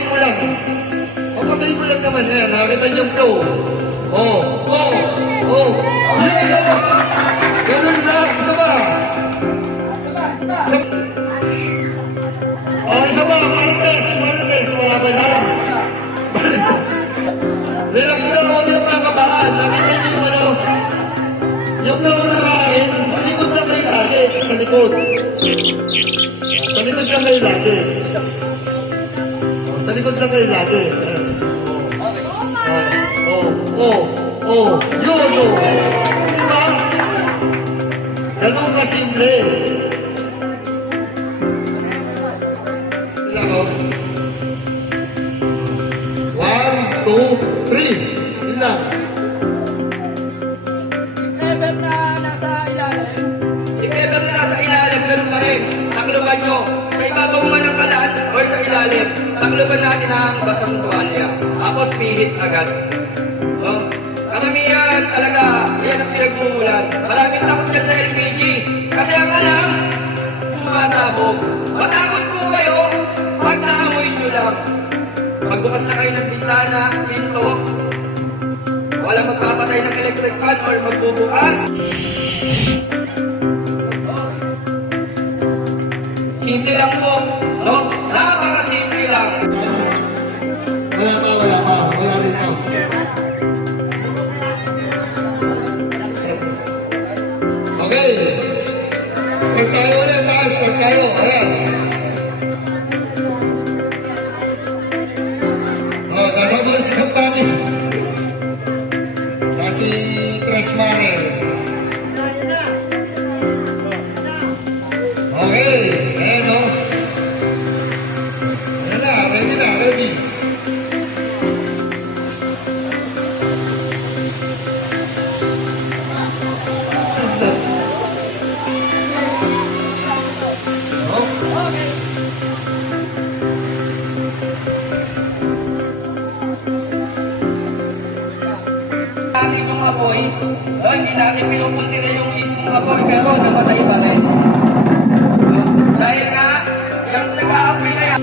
papatayin mo lang. Papatayin mo lang naman. Ayan, nakita niyo yung flow. Oh. Yun, oh. Ganun lang. Isa ba? Isa ba? Marites. Wala ba na? Marites. Relax lang. Huwag yung makakabahan. Nakita niyo yung ano. Yung flow na kain. Sa likod lang kayo lagi. Sa likod. Sa likod lang kayo lagi. Sa likod lang kayo lagi. Yun. Diba? Ganun kasimple. Ilang o? 1, 2, 3. Ilang? If ever na nasa ilalim, ganun pa rin. Takluban nyo. Sa ibabaw man ng kalan or sa ilalim, takluban natin ang basang tuwalya. Tapos pihit agad. Oh. Karamihan talaga, yan ang pinagmumulan. Maraming takot yan sa LPG. Kasi ang alam, sumasabog. Matakot po kayo, pag naamoy nyo lang. Magbukas na kayo ng bintana, pinto, walang magpapatay ng electric fan or magbubukas. Simple lang po, no? Napakasimple lang. Wala pa. Wala rin to. Okay. Start tayo ulit, ha? Start tayo. Ayan. Dadabol si Kampani. Kasi Tres Mare. Okay. Ayan, no? Ayan na. Ready. Natin yung apoy, no, hindi natin pinupuntira yung mismong apoy, pero namatay pa rin. Dahil nga, yung nag-aapoy na yan.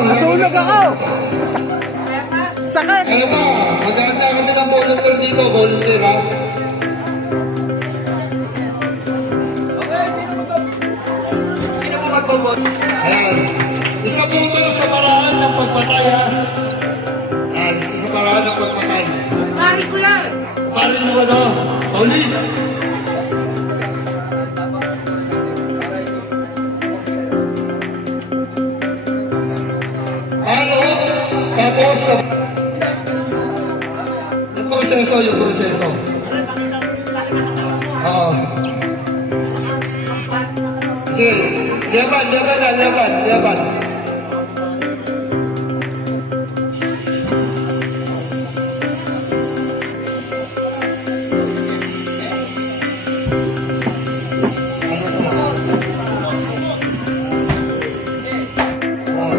Nasunog ako! Sakit! Kaya ba, maganda kami ng volunteer dito. Volunteer, ha? Sino mo magbobot? Ayan. Isa po ito sa paraan ng pagpatay, ha? Ayan, isa sa paraan ng pagpatay. Pari ko yan! Pari mo ba ito? Oli! Ano? Tapos sa... Yung proseso. Oo. Sige, liyaban.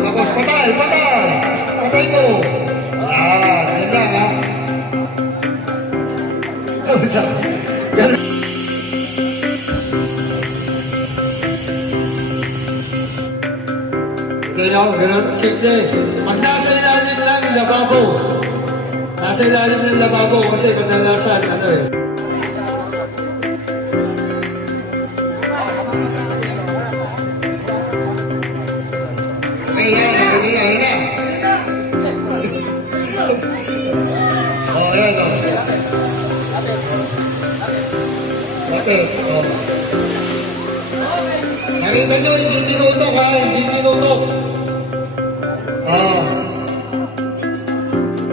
Tapos patay mo. Yan lang, ha? Ganun, simple. Pag nasa ilalim lang yung lababo. Nasa ilalim ng lababo kasi kadalasan, ano eh. Okay, yan na. Ayan, o. Okay, o. Nakita nyo, hindi tinutok, ha? Hindi tinutok.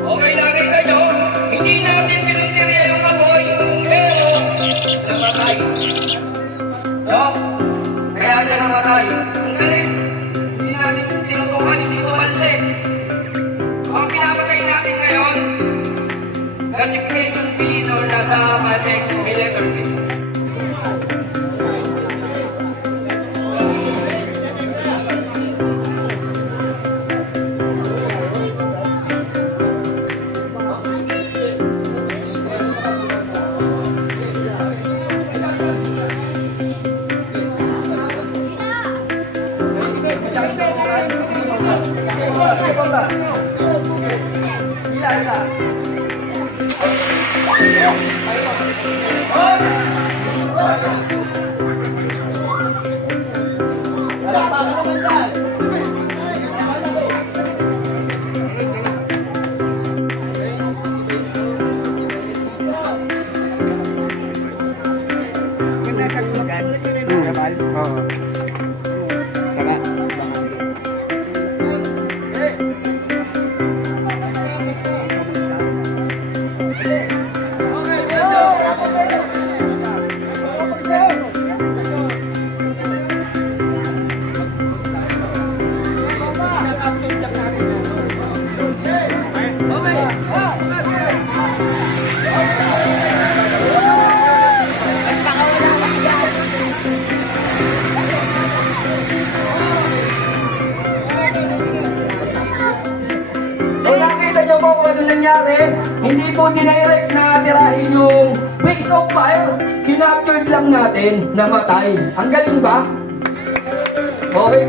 Okay, nakita nyo, hindi natin pinuntirya yung apoy, pero namatay. No? Kaya siya namatay. Ang galing. Hindi natin tinutukan, hindi tumalsik. Ang pinapatay natin ngayon, gasification B or nasa Patex letter B. So nakita nyo po kung ano nangyari, hindi po dinirect na tirahin yung wings of fire. Kinaptured lang natin na matay. Ang galing ba? Okay.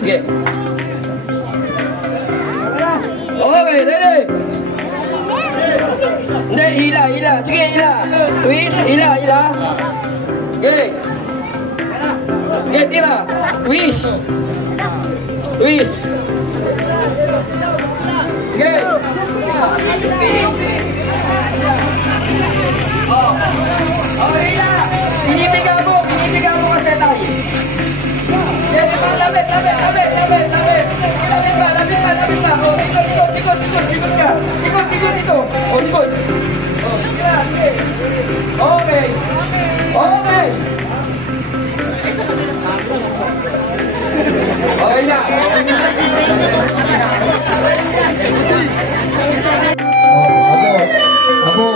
Sige. Okay, ready? Hindi, hila. Sige, hila. Twist, hila. Okay. Okay, tira. Twist. Okay. Oh. Okay, hila. Pinipiga mo kasi tayo. Labit ka. Oh, ikot ka. Ikot. Oh, ikot. Oh, sige. Okay. Okay na. Abo.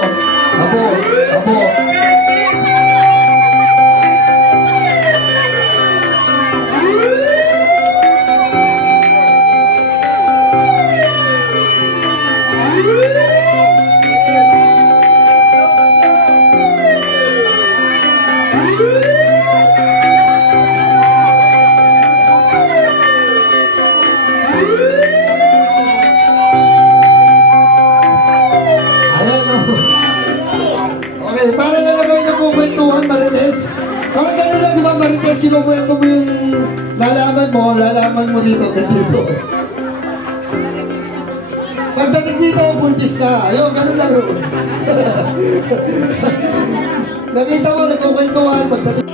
Okay, para na naman yung kukwentuhan, Marites. Parang gano'n lang, di ba, Marites, kinukwento mo yung lalaman mo dito. Pagdating dito, buntis ka. Ayun, gano'n lang yun. Nakita mo, nagkukwentuhan, pagdating.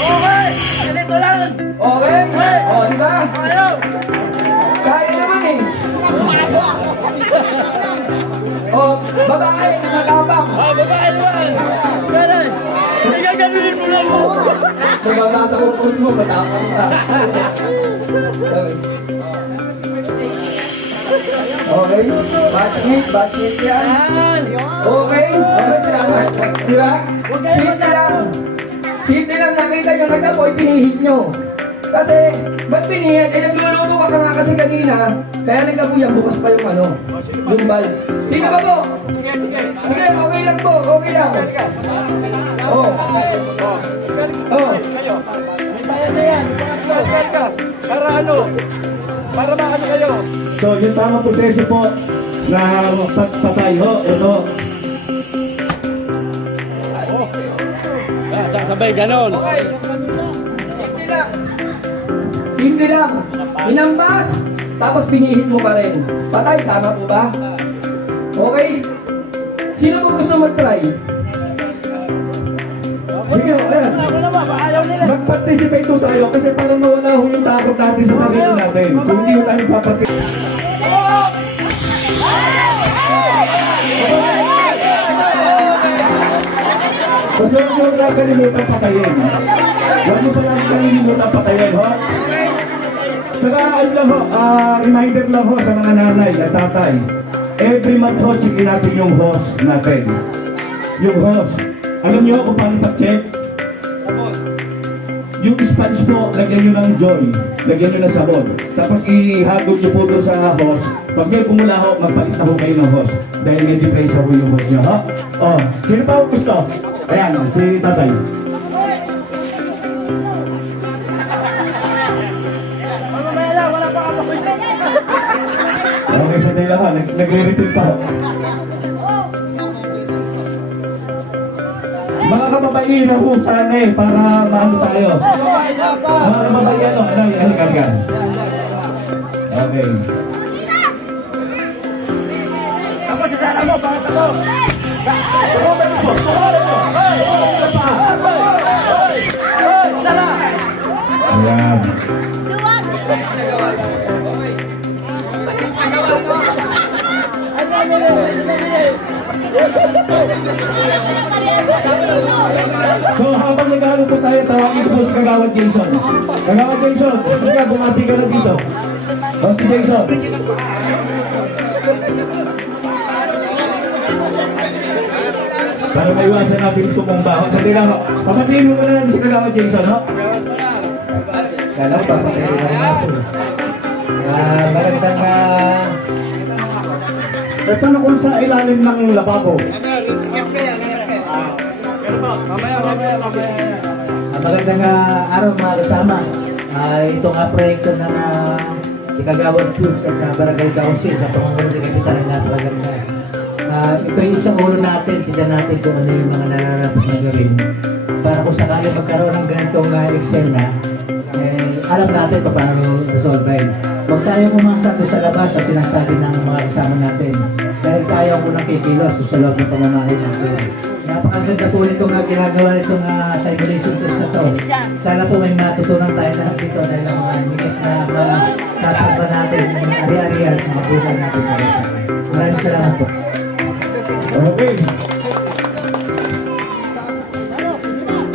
Okay! Ganito lang! Okay? Oh, di ba? Kaya naman eh. Oh, babae, nakabang. Babae naman! Ganun! Gaganunin mo lang mo! Nababasa ko po mo, matapang ka. Okay? Batchmate yan. Okay? Salamat. Di ba? Simple lang nakita nyo, nagtapoy, pinihit nyo. Kasi, ba't pinihit? Nagluluto ka nga kasi kanina, kaya nagkabuyan, bukas pa yung lumbal. Sino ba po? Sige, okay lang po, okay lang. Oh. Para ano? Para maano kayo? So, yung tamang proseso po na pagpatay ho, ito. Sabay ganon. Okay. Simple lang. Hinampas, tapos pinihit mo pa rin. Patay, tama po ba? Okay? Sino po gusto mag-try? Sige, ayan. Mag-participate po tayo kasi para mawala ho yung takot natin sa sarili natin. Kung hindi ho tayo paparticipate. Basta huwag nyo lang kalimutan patayin. Huwag nyo pa lang kalimutan patayin, ho? lang ho, reminder lang ho sa mga nanay at tatay. Every month ho, checkin natin yung hose natin. Yung hose. Alam niyo kung paano pa-check? Yung sponge po, lagyan nyo ng joy. Lagyan nyo ng sabon. Tapos ihagod nyo po doon sa hose. Pag may pumula ho, magpalit na ho kayo ng hose. Dahil may depresa ho yung hose nyo. Ha? Oh, sino pa ho gusto? Ayan, si tatay. Mamaya lang, wala pa ako. Okay, sa tayo lang ha. Nagre-retreat pa ho. Mga kababaihan ho sana eh, para maano tayo. Mga kababaihan ho, halika. Okay. Ako, sasara mo, bakit ako? Ayan. So habang nag-aaral po tayo, tawagin po si Kagawad Jason. Kagawad Jason, sige, bumati ka na dito. O si Jason. Para maiwasan natin ito mong baho. Sa tila ho, papatiin mo na natin si Kagawad Jason, ho? Kala ko, papatiin mo na natin. Magandang ito na kung sa ilalim ng lababo. Magandang araw mga kasama. Ito nga proyekto ng Ikagawad Foods at Barangay Council sa pangungulo ng Kapitan ng Napakaganda. Ito yung isang ulo natin, tignan natin kung ano yung mga nararapat na gawin. Para kung sakali magkaroon ng ganitong Excel na, alam natin paano resolve. Huwag tayong umasa doon sa labas at sinasabi ng mga kasama natin. Dahil tayo ang unang kikilos sa loob ng pamamahay natin. Napakaganda po itong ginagawa nitong simulation test na to. Sana po may matutunan tayo lahat dito dahil ang mga higit na nasasamba natin, ang mga ari-arian, ang mga buhay natin. Maraming salamat po. Okay.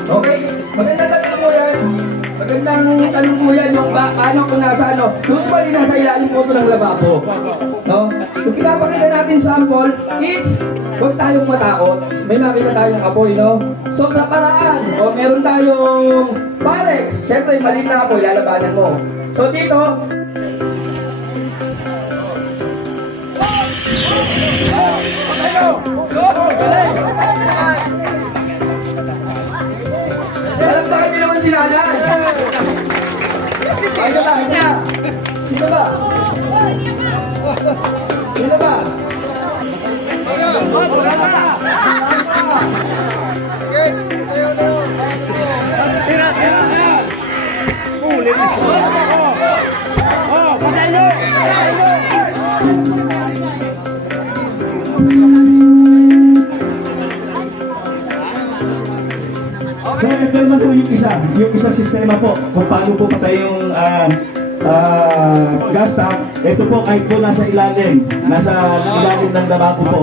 Okay, magandang tanong po yan. Magandang tanong po yan yung paano kung nasa ano. Usually nasa ilalim po ito ng lababo. No? Kung pinapakita natin sample is huwag tayong matakot. May makita tayong apoy, no? So sa paraan, o meron tayong Parex. Siyempre, maliit na apoy, lalabanan mo. So dito, alam ba kami naman si nanay? Ay, ba? Sino ba? Sino ba? So, ito naman po yung isang sistema po, kung paano po patay yung gas tank. Ito po, kahit po nasa ilalim ng lababo po,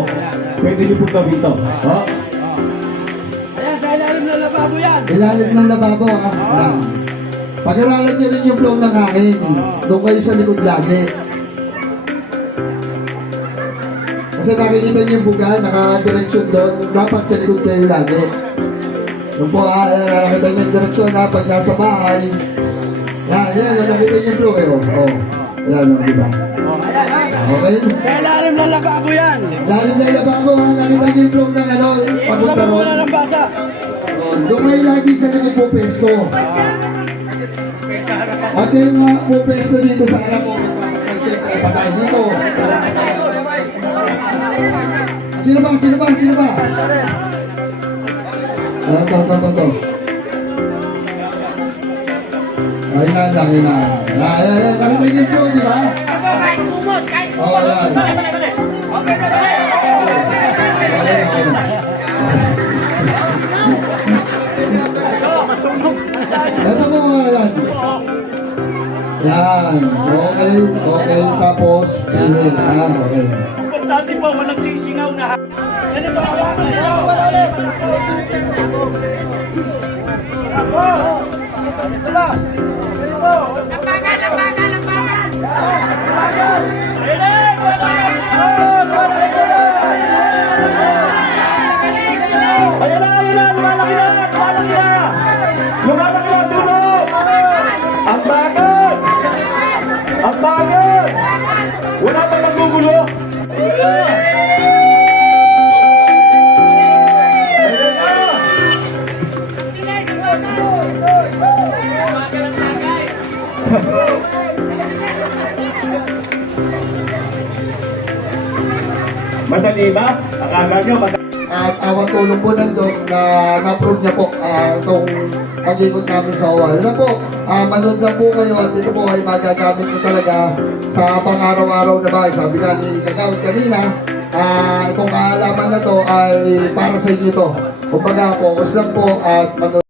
pwede niyo po gawin ito. Oh. Ayan, sa ilalim ng lababo yan. Ilalim ng lababo ha. Pag-aralan nyo rin yung flow ng hangin. Doon kayo sa likod lagi. Kasi makikita niyo yung buga, naka-direksyon doon. Dapat sa likod kayo lagi. Doon po nakakita niyo yung direksyon na pag nasa bahay. Yan, nakikita niyo yung flow eh. Oh. Yan, diba? Okay? Sa ilalim ng lababo yan. Ilalim ng lababo ha. Nakita niyo yung flow ng ano. Papunta Lababo ron. na ng bata. Doon kayo lagi sa likod po pesto. At yung po pesto dito sa harap mo. Siyempre, patay dito. Sino ba? Ito. Ayun na. Ayan, nakita niyo po, di ba? Oo, yan. Ito po mga yan. Yan. Okay. Tapos, pihit. Okay. Importante po, walang sisingaw na Lampagan! Madali ba? Akala nyo, madali. At awang tulong po ng Diyos na na-approve niya po itong pag-ikot namin sa OWA. Yun na po, manood lang po kayo at ito po ay magagamit ko talaga sa pang-araw-araw na bahay. Sabi nga ni Kagawad kanina, itong kaalaman na to ay para sa inyo to. Kumbaga, focus lang po at manood